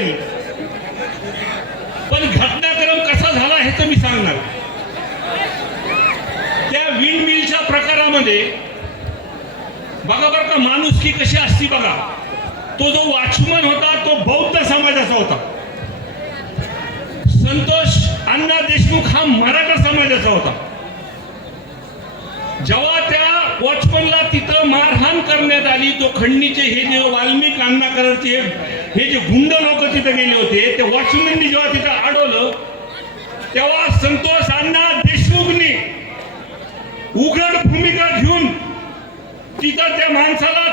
नाही पण घटनाक्रम कसा झाला हे तर मी सांगणार. त्या विंड मिलच्या प्रकारामध्ये बघा बरं का माणूस की कशी असती बघा. तो जो वॉचमन होता तो बौद्ध समाजाचा होता. संतोष अण्णा देशमुख हा मराठा समाजाचा होता. जेव्हा त्या वॉचमनला तिथं मारहाण करण्यात आली. तो खंडणीचे हे जे वाल्मिक अन्नाकरचे हे जे गुंड लोक तिथं गेले होते ते वॉचमननी जेव्हा तिथं अडवलं तेव्हा संतोष अण्णा देशमुखनी उघड भूमिका घेऊन तिथं त्या माणसाला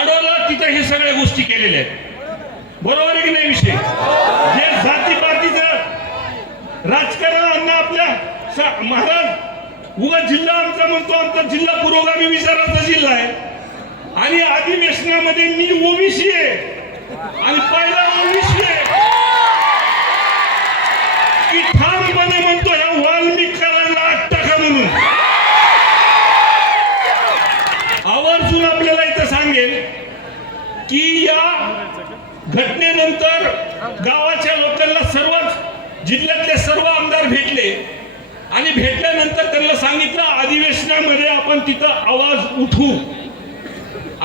अडवलं तिथं हे सगळ्या गोष्टी केलेल्या आहेत. बरोबर आहे की नाही विषय? जे जातीपातीचं राजकारण अण्णा आपल्या स- महाराज उगा जिल्हा आमचा म्हणतो आमचा जिल्हा पुरोगामी विचाराचा जिल्हा आहे. आणि अधिवेशनामध्ये मी ओबीसी आहे. आणि पहिला ओबीसी आहे. की ठामपणे म्हणतो ह्या वाल्मिक करायला आठ टाका म्हणून. आवर्जून आपल्याला इथं सांगेल की या घटनेनंतर गावाच्या लोकांना सर्वच जिल्ह्यातले सर्व आमदार भेटले. आणि भेटल्यानंतर त्यांना सांगितलं अधिवेशनामध्ये आपण तिथं आवाज उठू.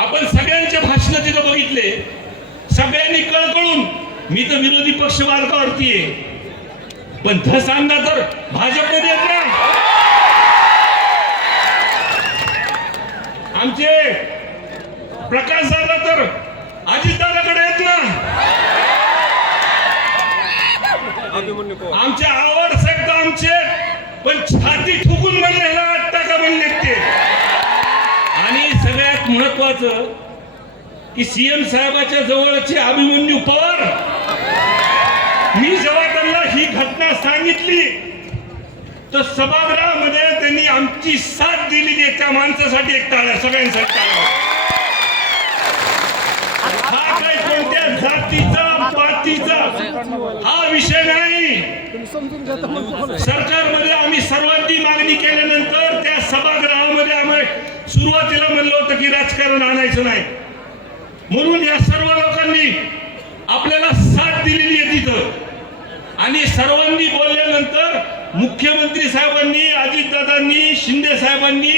आपण सगळ्यांचे भाषण तिथं बघितले. सगळ्यांनी कळकळून मी तर विरोधी पक्ष मार्गावरती आहे. पण धस आणला तर भाजपमध्ये येत ना आमचे प्रकाश दादा तर अजितदादाकडे येत ना. आमचे आवड साहेब तर आमचे. पण छाती ठुकून म्हणलं ह्याला आठ टाका म्हणले ते? आणि सगळ्यात महत्वाचं की सीएम साहेबाच्या जवळचे अभिमन्यू पवार मी जेव्हा त्यांना ही घटना सांगितली तर सभागृहामध्ये त्यांनी आमची साथ दिली त्या माणसासाठी एक टाळ्या सगळ्यांसाठी हा काय कोणत्या जातीचा पातीचा? सरकारमध्ये आम्ही सर्वांनी मागणी केल्यानंतर त्या सभागृहामध्ये आम्ही सुरुवातीला म्हणलं होतं की राजकारण आणायचं नाही. म्हणून या सर्व लोकांनी आपल्याला साथ दिलेली आहे तिथं. आणि सर्वांनी बोलल्यानंतर मुख्यमंत्री साहेबांनी अजितदादांनी शिंदे साहेबांनी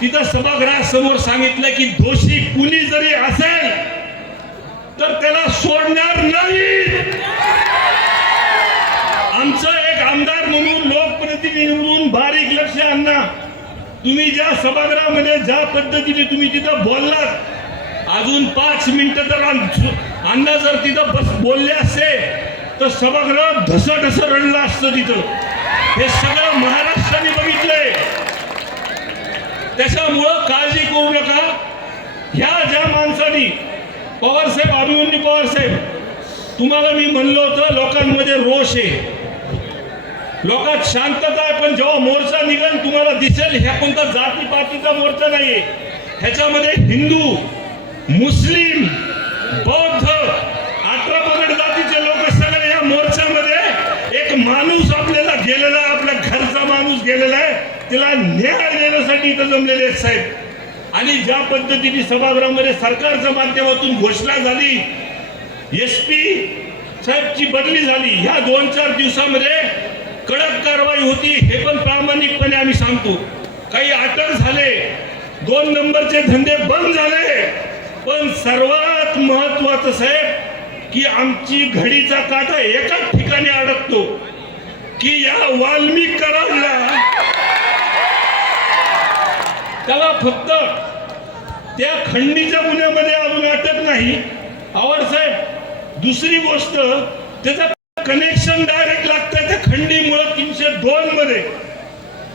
तिथं सभागृहासमोर सांगितलं की दोषी कुणी जरी असेल तर त्याला सोडणार नाही आमचं एक आमदार म्हणून लोकप्रतिनिधी म्हणून बारीक लक्ष आणा तुम्ही ज्या सभागृहामध्ये ज्या पद्धतीने तुम्ही तिथं बोललात अजून पाच मिनिटं तर अण्णा जर तिथं बस बोलले असते तर सभागृह धस ढस रडलं असतं तिथं. हे सगळं महाराष्ट्राने बघितलंय. त्याच्यामुळं काळजी करू नका. ह्या ज्या माणसानी पवारसाहेब अभिमन्यू पवारसाहेब तुम्हाला मी म्हणलं होतं लोकांमध्ये रोष आहे. लोकात शांतता आहे पण जेव्हा मोर्चा निघेल तुम्हाला दिसेल ह्या कोणता जाती पातीचा मोर्चा नाहीये. ह्याच्यामध्ये हिंदू मुस्लिम बौद्ध अठरा पगड जातीचे लोक सगळे या मोर्चामध्ये एक माणूस आपल्याला गेलेला आपल्या घरचा माणूस गेलेला आहे. तिला न्याय देण्यासाठी इथं जमलेले आहेत साहेब. आणि ज्या पद्धतीने सभागृहामध्ये सरकारच्या माध्यमातून घोषणा झाली एस पी साहेबची बदली झाली ह्या दोन चार दिवसामध्ये कडक कारवाई होती हे पण प्रामाणिकपणे आम्ही सांगतो. काही अटक झाले दोन नंबरचे धंदे बंद झाले पण सर्वात महत्वाचं साहेब की आमची घडीचा काटा एकाच ठिकाणी अडकतो की या वाल्मिक त्याला फक्त त्या खंडीच्या गुन्ह्यामध्ये अजून अटक नाही. आवड साहेब दुसरी गोष्ट त्याचं कनेक्शन डायरेक्ट लागतंय त्या खंडीमुळे तीनशे दोन मध्ये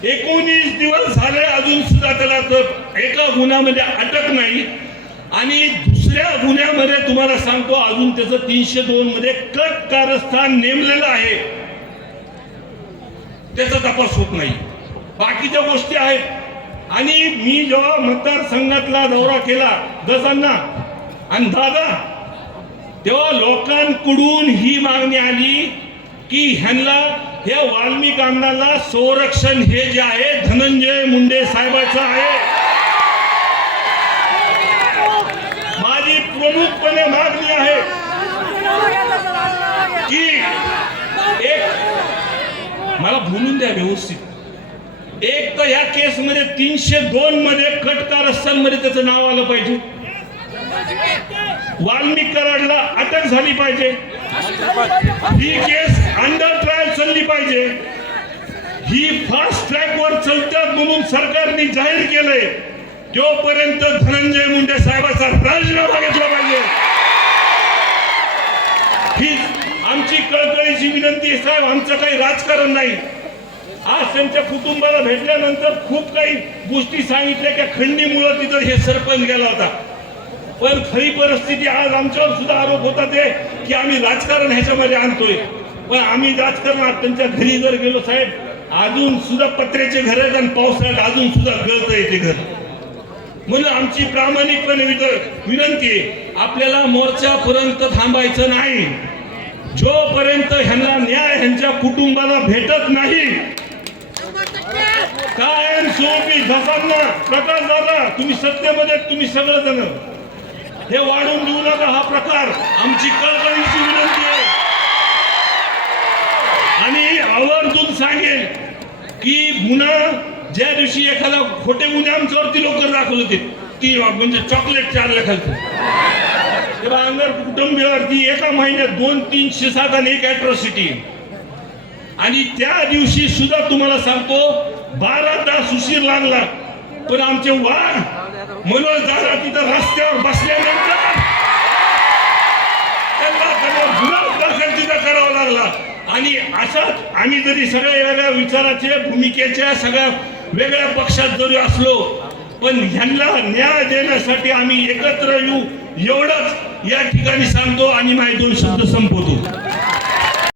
एकोणीस दिवस झाले अजून सुद्धा त्याला तर एका गुन्ह्यामध्ये अटक नाही. आणि दुसऱ्या गुन्ह्यामध्ये तुम्हाला सांगतो अजून त्याचं तीनशे दोन मध्ये कट कारस्थान नेमलेलं आहे. त्याचा तपास होत नाही. बाकीच्या गोष्टी आहेत. आणि मी जेव्हा मतदारसंघातला दौरा केला दसांना आणि दादा तेव्हा लोकांकडून ही मागणी आली की ह्यांना हे वाल्मिक अण्णाला संरक्षण हे जे आहे धनंजय मुंडे साहेबाचं आहे. माझी प्रमुखपणे मागणी आहे की एक मला भूलून द्या व्यवस्थित. एक तर या केसमध्ये तीनशे दोन मध्ये कट कारस्थानमध्ये त्याचं नाव आलं पाहिजे. वाल्मिक कराडला अटक झाली पाहिजे. ही केस अंडर चालली पाहिजे. ही फास्ट ट्रॅक वर चलतात म्हणून सरकारने जाहीर केलंय. जोपर्यंत धनंजय मुंडे साहेबाचा राजीनामा घेतला पाहिजे. ही आमची कळकळीची विनंती आहे साहेब आमचं काही राजकारण नाही. आज त्यांच्या कुटुंबाला भेटल्यानंतर खूप काही गोष्टी सांगितल्या की खंडीमुळं तिथं हे सरपंच गेला होता. पण खरी परिस्थिती आज आमच्यावर सुद्धा आरोप होता ते की आम्ही राजकारण ह्याच्यामध्ये आणतोय. पण आम्ही राजकारणात त्यांच्या घरी जर गेलो साहेब अजून सुद्धा पत्र्याचे घर आहेत आणि पावसाळ्यात अजून सुद्धा गळत येते घर. म्हणून आमची प्रामाणिकपणे विनंती आपल्याला मोर्चापर्यंत थांबायचं नाही. जोपर्यंत ह्यांना न्याय ह्यांच्या कुटुंबाला भेटत नाही कायम स्वरूपी धसांना प्रकार झाला तुम्ही सत्तेमध्ये तुम्ही सगळं जण हे वाढून देऊ नका हा प्रकार. आमची कळकळीची विनंती आणि आवर्जून सांगेल की गुन्हा ज्या दिवशी एखादा खोटे गुन्हे आमच्यावरती लोक दाखवले होते ती म्हणजे चॉकलेट चार लाखाचं. तेव्हा अंगर कुटुंबियावरती एका महिन्यात दोन तीनशे सात आणि एक अॅट्रॉसिटी आणि त्या दिवशी सुद्धा तुम्हाला सांगतो बारा तास उशीर लागला पण आमचे वाघ मनोज दादा तिथं रस्त्यावर बसल्यानंतर त्यांना त्यावर गुन्हा दाखल तिथं करावा लागला. आणि असाच आम्ही जरी सगळ्या वेगळ्या विचाराचे भूमिकेच्या सगळ्या वेगळ्या पक्षात जरी असलो पण ह्यांना न्याय देण्यासाठी आम्ही एकत्र येऊ एवढंच या ठिकाणी सांगतो आणि माझे दोन शब्द संपवतो.